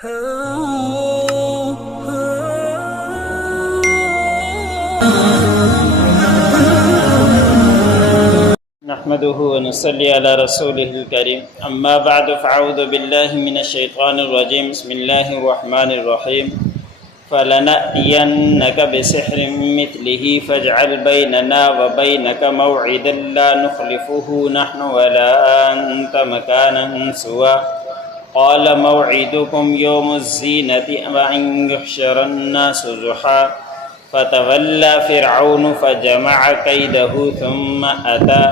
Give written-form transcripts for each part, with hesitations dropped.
نحمده ونصلي على رسوله الكريم اما بعد فاعوذ بالله من الشيطان الرجيم بسم الله الرحمن الرحيم فلنأتينك بسحر مثله فاجعل بيننا وبينك موعدا لا نخلفه نحن ولا أنت مكانا سوى قال موعدكم يوم الزينة وأن يحشر الناس ضحى فتولى فرعون فجمع كيده ثم أتى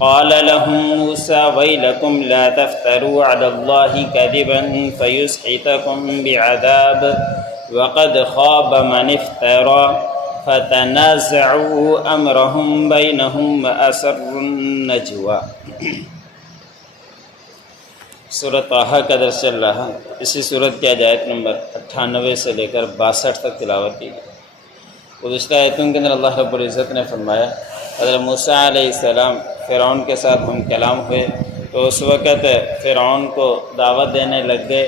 قال لهم موسى ويلكم لا تفتروا على الله كذبا فيسحتكم بعذاب وقد خاب من افترى فتنازعوا أمرهم بينهم وأسروا النجوى۔ سورۃ طٰہٰ کا درس چل رہا ہے۔ اسی سورت کی آیت نمبر 98 سے لے کر 62 تک تلاوت کی گئی۔ گزشتہ آیتوں کے اندر اللہ رب العزت نے فرمایا حضرت موسیٰ علیہ السلام فرعون کے ساتھ ہم کلام ہوئے تو اس وقت فرعون کو دعوت دینے لگ گئے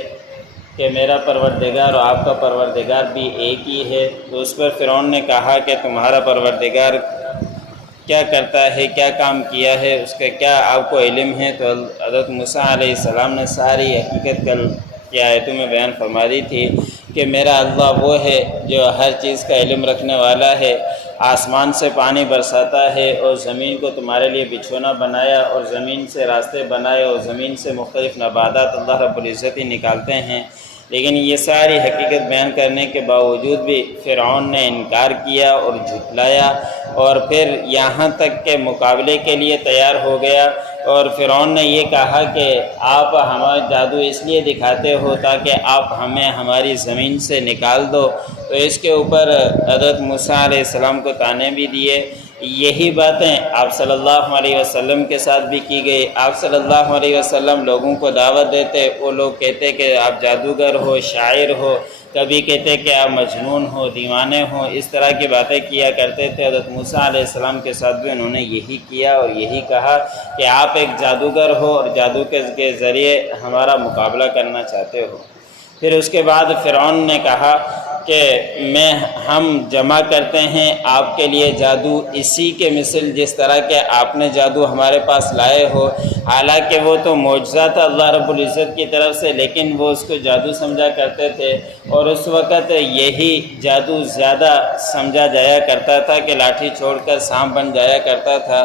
کہ میرا پروردگار اور آپ کا پروردگار بھی ایک ہی ہے۔ تو اس پر فرعون نے کہا کہ تمہارا پروردگار کیا کرتا ہے، کیا کام کیا ہے، اس کا کیا آپ کو علم ہے؟ تو حضرت موسیٰ علیہ السلام نے ساری حقیقت کل کی آیتوں میں بیان فرما دی تھی کہ میرا اللہ وہ ہے جو ہر چیز کا علم رکھنے والا ہے، آسمان سے پانی برساتا ہے اور زمین کو تمہارے لیے بچھونا بنایا اور زمین سے راستے بنائے اور زمین سے مختلف نباتات اللہ رب العزت ہی نکالتے ہیں۔ لیکن یہ ساری حقیقت بیان کرنے کے باوجود بھی فرعون نے انکار کیا اور جھٹلایا اور پھر یہاں تک کہ مقابلے کے لیے تیار ہو گیا اور فرعون نے یہ کہا کہ آپ ہمارا جادو اس لیے دکھاتے ہو تاکہ آپ ہمیں ہماری زمین سے نکال دو۔ تو اس کے اوپر حضرت موسیٰ علیہ السلام کو طعنے بھی دیے۔ یہی باتیں آپ صلی اللہ علیہ وسلم کے ساتھ بھی کی گئی۔ آپ صلی اللہ علیہ وسلم لوگوں کو دعوت دیتے، وہ لوگ کہتے کہ آپ جادوگر ہو، شاعر ہو، کبھی کہتے کہ آپ مجنون ہو، دیوانے ہو، اس طرح کی باتیں کیا کرتے تھے۔ حضرت موسیٰ علیہ السلام کے ساتھ بھی انہوں نے یہی کیا اور یہی کہا کہ آپ ایک جادوگر ہو اور جادو کے ذریعے ہمارا مقابلہ کرنا چاہتے ہو۔ پھر اس کے بعد فرعون نے کہا کہ ہم جمع کرتے ہیں آپ کے لیے جادو اسی کے مثل جس طرح کہ آپ نے جادو ہمارے پاس لائے ہو۔ حالانکہ وہ تو معجزہ تھا اللہ رب العزت کی طرف سے، لیکن وہ اس کو جادو سمجھا کرتے تھے اور اس وقت یہی جادو زیادہ سمجھا جایا کرتا تھا کہ لاٹھی چھوڑ کر سانپ بن جایا کرتا تھا۔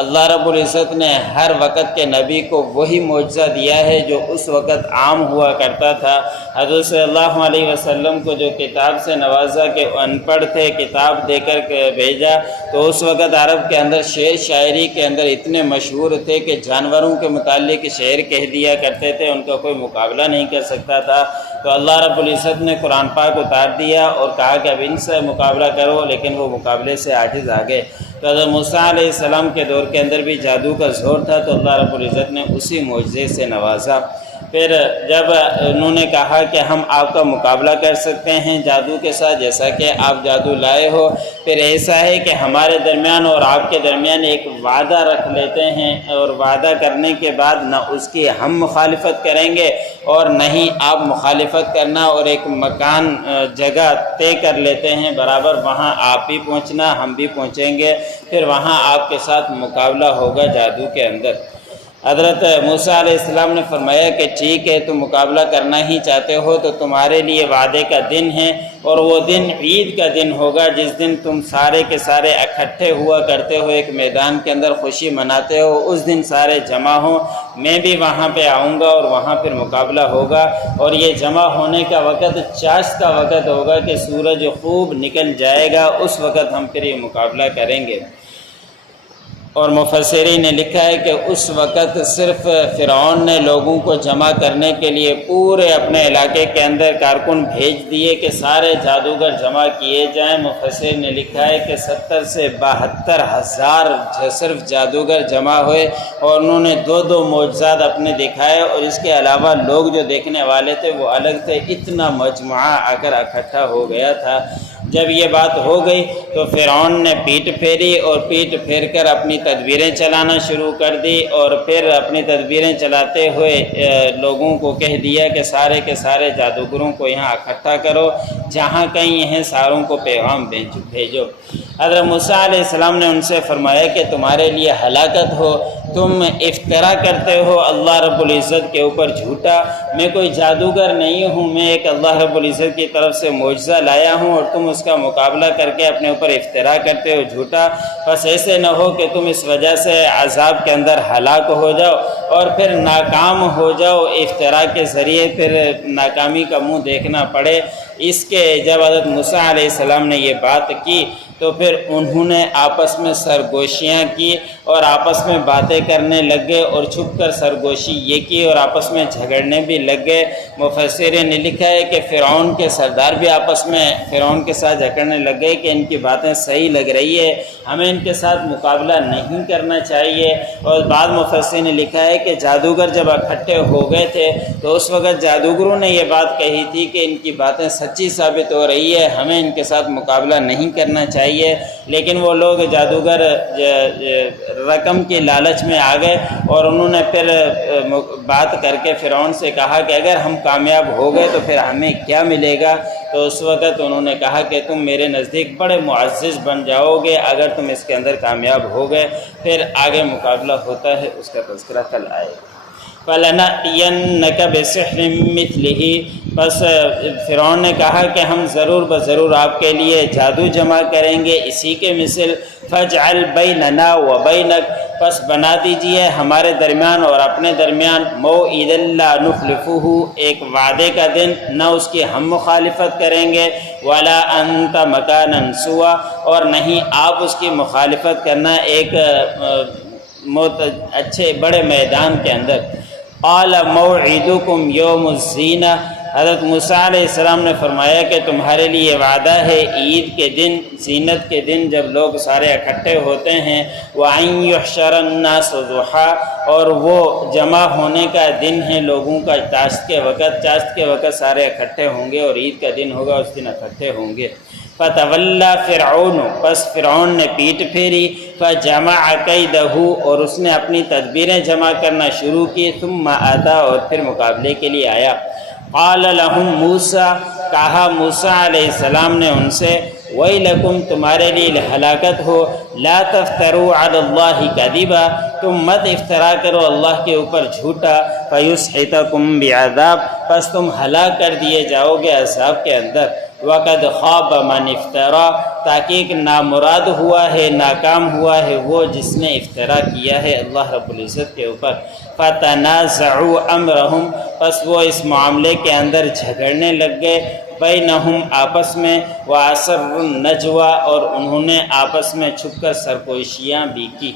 اللہ رب العزت نے ہر وقت کے نبی کو وہی معجزہ دیا ہے جو اس وقت عام ہوا کرتا تھا۔ حضرت صلی اللہ علیہ وسلم کو جو کتاب سے نوازا کہ ان پڑھ تھے، کتاب دے کر بھیجا، تو اس وقت عرب کے اندر شعر شاعری کے اندر اتنے مشہور تھے کہ جانوروں کے متعلق شعر کہہ دیا کرتے تھے، ان کا کوئی مقابلہ نہیں کر سکتا تھا۔ تو اللہ رب العزت نے قرآن پاک اتار دیا اور کہا کہ اب ان سے مقابلہ کرو، لیکن وہ مقابلے سے عاجز آ گئے۔ تو حضرت موسیٰ علیہ السلام کے دور کے اندر بھی جادو کا زور تھا، تو اللہ رب العزت نے اسی معجزے سے نوازا۔ پھر جب انہوں نے کہا کہ ہم آپ کا مقابلہ کر سکتے ہیں جادو کے ساتھ جیسا کہ آپ جادو لائے ہو، پھر ایسا ہے کہ ہمارے درمیان اور آپ کے درمیان ایک وعدہ رکھ لیتے ہیں اور وعدہ کرنے کے بعد نہ اس کی ہم مخالفت کریں گے اور نہ ہی آپ مخالفت کرنا، اور ایک مکان جگہ طے کر لیتے ہیں برابر، وہاں آپ بھی پہنچنا ہم بھی پہنچیں گے، پھر وہاں آپ کے ساتھ مقابلہ ہوگا جادو کے اندر۔ حضرت موسیٰ علیہ السلام نے فرمایا کہ ٹھیک ہے، تم مقابلہ کرنا ہی چاہتے ہو تو تمہارے لیے وعدے کا دن ہے، اور وہ دن عید کا دن ہوگا جس دن تم سارے کے سارے اکٹھے ہوا کرتے ہو، ایک میدان کے اندر خوشی مناتے ہو، اس دن سارے جمع ہوں، میں بھی وہاں پہ آؤں گا اور وہاں پھر مقابلہ ہوگا۔ اور یہ جمع ہونے کا وقت چاشت کا وقت ہوگا کہ سورج خوب نکل جائے گا، اس وقت ہم پھر یہ مقابلہ کریں گے۔ اور مفسرین نے لکھا ہے کہ اس وقت صرف فرعون نے لوگوں کو جمع کرنے کے لیے پورے اپنے علاقے کے اندر کارکن بھیج دیے کہ سارے جادوگر جمع کیے جائیں۔ مفسرین نے لکھا ہے کہ 70 سے 72,000 صرف جادوگر جمع ہوئے اور انہوں نے دو معجزات اپنے دکھائے، اور اس کے علاوہ لوگ جو دیکھنے والے تھے وہ الگ تھے، اتنا مجموعہ آ کر اکٹھا ہو گیا تھا۔ جب یہ بات ہو گئی تو فرعون نے پیٹ پھیری اور پیٹ پھیر کر اپنی تدبیریں چلانا شروع کر دی، اور پھر اپنی تدبیریں چلاتے ہوئے لوگوں کو کہہ دیا کہ سارے کے سارے جادوگروں کو یہاں اکٹھا کرو، جہاں کہیں ہیں ساروں کو پیغام بھیجو۔ حضرت موسیٰ علیہ السلام نے ان سے فرمایا کہ تمہارے لیے ہلاکت ہو، تم افطرا کرتے ہو اللہ رب العزت کے اوپر جھوٹا۔ میں کوئی جادوگر نہیں ہوں، میں ایک اللہ رب العزت کی طرف سے معجزہ لایا ہوں، اور تم اس کا مقابلہ کر کے اپنے اوپر افطرا کرتے ہو جھوٹا۔ بس ایسے نہ ہو کہ تم اس وجہ سے عذاب کے اندر ہلاک ہو جاؤ اور پھر ناکام ہو جاؤ، افطرا کے ذریعے پھر ناکامی کا منہ دیکھنا پڑے۔ اس کے جب حضرت موسیٰ علیہ السلام نے یہ بات کی تو پھر انہوں نے آپس میں سرگوشیاں کی اور آپس میں باتیں کرنے لگ گئے، اور چھپ کر سرگوشی یہ کی اور آپس میں جھگڑنے بھی لگ گئے۔ مفسرین نے لکھا ہے کہ فرعون کے سردار بھی آپس میں فرعون کے ساتھ جھگڑنے لگ گئے کہ ان کی باتیں صحیح لگ رہی ہے، ہمیں ان کے ساتھ مقابلہ نہیں کرنا چاہیے۔ اور بعض مفسرین نے لکھا ہے کہ جادوگر جب اکٹھے ہو گئے تھے تو اس وقت جادوگروں نے یہ بات کہی تھی کہ ان کی باتیں سچی ثابت ہو رہی ہے، ہمیں ان کے ساتھ مقابلہ نہیں کرنا چاہیے۔ لیکن وہ لوگ جادوگر رقم کی لالچ میں آ گئے، اور انہوں نے پھر بات کر کے فرعون سے کہا کہ اگر ہم کامیاب ہو گئے تو پھر ہمیں کیا ملے گا؟ تو اس وقت انہوں نے کہا کہ تم میرے نزدیک بڑے معزز بن جاؤ گے اگر تم اس کے اندر کامیاب ہو گئے۔ پھر آگے مقابلہ ہوتا ہے، اس کا تذکرہ کل آئے گا۔ فَلَنَأْتِيَنَّكَ بِسِحْرٍ مِثْلِهِ، بس فرعون نے کہا کہ ہم ضرور بضرور آپ کے لیے جادو جمع کریں گے اسی کے مثل۔ فَاجْعَلْ بَيْنَنَا وَبَيْنَكَ، بس بنا دیجئے ہمارے درمیان اور اپنے درمیان مَوْعِدًا لَا نُخْلِفُهُ، ایک وعدے کا دن، نہ اس کی ہم مخالفت کریں گے، وَلَا أَنْتَ مَكَانًا سُوًى، اور نہیں آپ اس کی مخالفت کرنا ایک اچھے بڑے میدان کے اندر۔ قال موعدکم یوم الزینہ، حضرت موسیٰ علیہ السلام نے فرمایا کہ تمہارے لیے وعدہ ہے عید کے دن، زینت کے دن، جب لوگ سارے اکٹھے ہوتے ہیں۔ وَأَن يُحْشَرَ النَّاسُ ضُحًى، اور وہ جمع ہونے کا دن ہے لوگوں کا چاشت کے وقت، چاشت کے وقت سارے اکٹھے ہوں گے اور عید کا دن ہوگا، اس دن اکٹھے ہوں گے۔ فَتَوَلَّى فِرْعَوْنُ، پس فرعون نے پیٹ پھیری، فَجَمَعَ كَيْدَهُ، اور اس نے اپنی تدبیریں جمع کرنا شروع کی، ثُمَّ آتَى، اور پھر مقابلے کے لیے آیا۔ قَالَ لَهُم مُوسَىٰ، کہا موسیٰ علیہ السلام نے ان سے، وَيْلَكُمْ، تمہارے لیے ہلاکت ہو، لَا تَفْتَرُوا عَلَى اللَّهِ كَذِبًا، تم مت افطرا کرو اللہ کے اوپر جھوٹا، فَيُسْحِتَكُمْ بِعَذَابٍ، پس تم ہلاک کر دیے جاؤ گے عذاب کے اندر۔ وَقَدْ خَابَ مَنِ افْتَرَىٰ، تحقیق نامراد ہوا ہے، ناکام ہوا ہے وہ جس نے افطرا کیا ہے اللہ رب العزت کے اوپر۔ فَتَنَازَعُوا أَمْرَهُمْ، پس وہ اس معاملے کے اندر جھگڑنے لگ گئے، بینہم، آپس میں، وَأَسَرُّوا النَّجْوَىٰ، اور انہوں نے آپس میں چھپ کر سرگوشیاں بھی کی۔